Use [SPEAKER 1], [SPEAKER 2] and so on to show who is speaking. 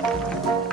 [SPEAKER 1] thank you